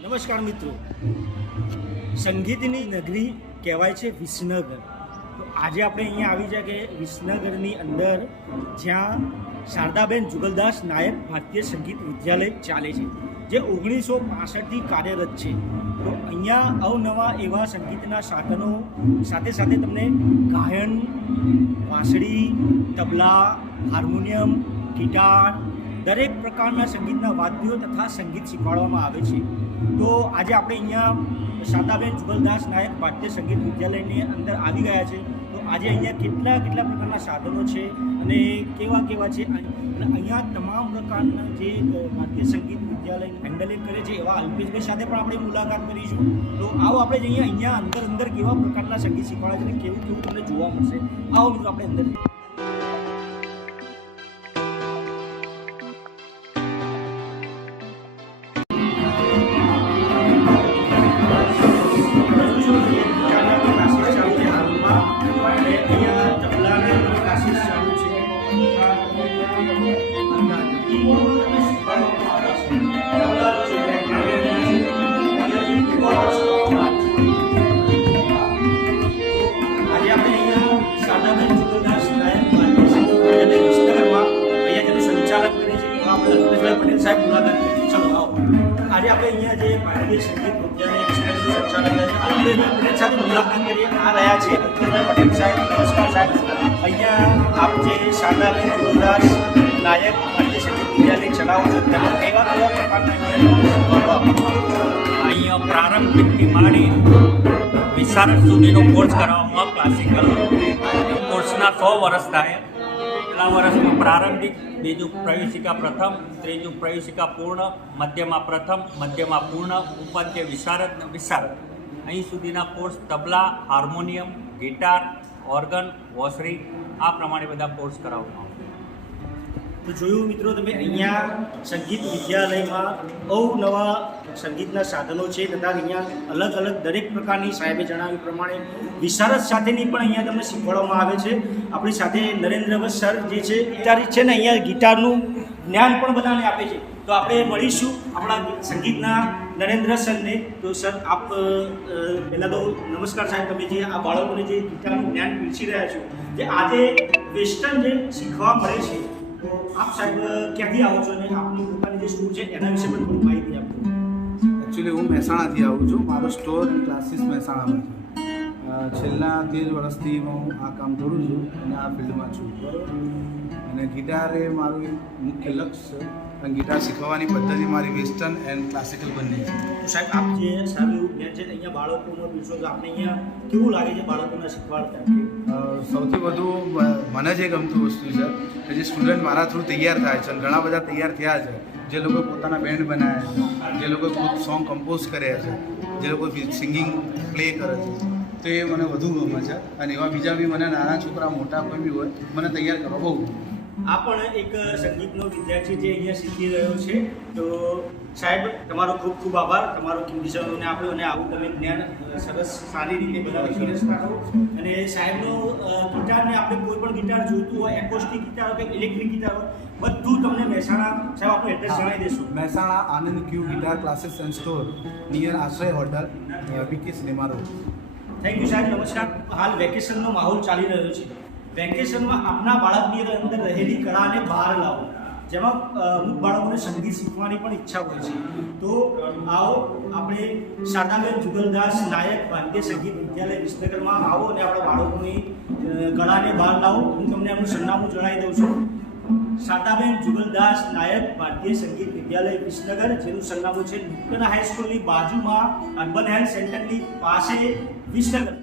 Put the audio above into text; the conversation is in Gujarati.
નમસ્કાર મિત્રો, સંગીતની નગરી કહેવાય છે વિસનગર. તો આજે આપણે અહીંયા આવી જાય કે વિસનગરની અંદર જ્યાં શારદાબેન જુગલદાસ નાયક ભારતીય સંગીત વિદ્યાલય ચાલે છે, જે 1965થી કાર્યરત છે. તો અહીંયા અવનવા એવા સંગીતના સાધનો સાથે સાથે તમને ગાયન, વાંસળી, તબલા, હાર્મોનિયમ, ગિટાર, દરેક પ્રકારના સંગીતના વાદ્યો તથા સંગીત શીખવાડવામાં આવે છે. તો આજે આપણે અહીંયા શારદાબેન જુગલદાસ નાયક ભારતીય સંગીત વિદ્યાલયની અંદર આવી ગયા છે. તો આજે અહીંયા કેટલા પ્રકારના સાધનો છે અને કેવા છે, અને અહીંયા તમામ પ્રકારના જે ભારતીય સંગીત વિદ્યાલય હેન્ડલિંગ કરે છે એવા અલ્પેશભાઈ સાથે પણ આપણે મુલાકાત કરીશું. તો આવો આપણે જઈએ અહીંયા અંદર કેવા પ્રકારના સંગીત શીખવાડે છે, કેવું તમને જોવા મળશે. આવો મિત્રો આપણે અંદર. આજે આપણે અહીંયા જે ભારતીય સંગીત વિદ્યાલય સાથે મુલાકાત કરી રહ્યા છે. પટેલ સાહેબ, નમસ્કાર સાહેબ. અહીંયા આપ જે શારદાબેન જુગલદાસ નાયક ભારતીય સંગીત વિદ્યાલય ચલાવો છો, તેમાં કેવા પ્રકારના અહીંયા પ્રારંભિકથી માંડી વિશારદ સુધીનો કોર્સ કરાવવામાં ક્લાસિકલ કોર્સના 100 વર્ષ થાય. પહેલા વર્ષમાં પ્રારંભિક, બીજું પ્રવેશિકા પ્રથમ, ત્રીજું પ્રવેશિકા પૂર્ણ, મધ્યમાં પ્રથમ, મધ્યમાં પૂર્ણ, ઉપાધ્ય વિશારદ ને વિશારદ. અહીં સુધીના કોર્સ તબલા, હાર્મોનિયમ, ગિટાર, ઓર્ગન, વોસરી આ પ્રમાણે બધા કોર્સ કરાવવામાં આવે. તો જોયું મિત્રો તમે, અહીંયા સંગીત વિદ્યાલયમાં અવનવા સંગીતના સાધનો છે તથા અહીંયા અલગ દરેક પ્રકારની સાહેબે જણાવ્યું પ્રમાણે વિશારદ સાથેની પણ અહીંયા તમને શીખવાડવામાં આવે છે. આપણી સાથે નરેન્દ્રભાઈ સર જે છે ગિટારિસ્ટ છે ને, અહીંયા ગિટારનું જ્ઞાન પણ બધાને આપે છે. તો આપણે મળીશું આપણા સંગીતના નરેન્દ્ર સરને. તો સર આપ પહેલાં તો નમસ્કાર સાહેબ. તમે જે આ બાળકોને જે ગિટારનું જ્ઞાન પીરસી રહ્યા છો, જે આજે વેસ્ટર્ન જે શીખવા મળે છે, તો આપ સાહેબ ક્યાંથી આવો છો અને આપનું પોતાની જે સ્કૂલ છે એના વિશે પણ થોડી માહિતી આપો. એકચ્યુઅલી હું મહેસાણાથી આવું છું. મારો સ્ટોર એન્ડ ક્લાસીસ મહેસાણામાં છે. છેલ્લા 13 વર્ષથી હું આ કામ કરું છું અને આ ફિલ્ડમાં છું. અને ગિટાર એ મારું મુખ્ય લક્ષ્ય છે. અને ગિટાર શીખવાની પદ્ધતિ મારી વેસ્ટર્ન એન્ડ ક્લાસિકલ બંને છે. તો સાહેબ આપ જે સારું એવું જ્ઞાન છે અહીંયા બાળકોનો પીરસો તો આપણે અહીંયા કેવું લાગે છે બાળકોને શીખવાડતા? સૌથી વધુ મને જે ગમતું વસ્તુ છે કે જે સ્ટુડન્ટ મારા થ્રુ તૈયાર થાય છે, અને ઘણા બધા તૈયાર થયા છે, જે લોકો પોતાના બેન્ડ બનાવ્યા છે, જે લોકો ખુદ સોંગ કમ્પોઝ કર્યા છે, જે લોકો સિંગિંગ પ્લે કરે છે, તો એ મને વધુ ગમે છે. અને એવા બીજા બી મને નાના છોકરા મોટા કોઈ બી હોય મને તૈયાર કરવા બહુ ગમે. આ પણ એક સંગીતનો વિદ્યાર્થી જે અહીંયા શીખી રહ્યો છે. તો સાહેબ તમારો ખૂબ આભાર, તમારો કિંમતી સમયને આપ્યો અને આવું તમે જ્ઞાન સરસ સારી રીતે બધા પીરસતા રહો. અને સાહેબનો ગિટારને આપણે કોઈ પણ ગિટાર જોઈતું હોય, એકોસ્ટિક ગિટાર હોય કે ઇલેક્ટ્રિક ગિટાર હોય, બધું તમને મહેસાણા સાહેબ આપણું એડ્રેસ જણાવી દેશો. Mehsana Anand Q guitar classes and store near Ashray hotel, BK cinema road. Thank you સાહેબ, નમસ્કાર. હાલ વેકેશનનો માહોલ ચાલી રહ્યો છે. વેકેશનમાં આપના બાળકની અંદર રહેલી કળાને બહાર લાવો. જેમાં અમુક બાળકોને સંગીત શીખવાની પણ ઈચ્છા હોય છે. તો આવો આપણે શારદાબેન જુગલદાસ નાયક ભારતીય સંગીત વિદ્યાલય વિસનગરમાં આવો અને આપણા બાળકોની કળાને બહાર લાવો. હું તમને એમનું સરનામું જણાવી દઉં છું. શારદાબેન જુગલદાસ નાયક ભારતીય સંગીત વિદ્યાલય વિસનગર, જેનું સરનામું છે ન્યૂટન હાઈસ્કૂલની બાજુમાં, અર્બન હેલ્થ સેન્ટરની પાસે, વિસનગર.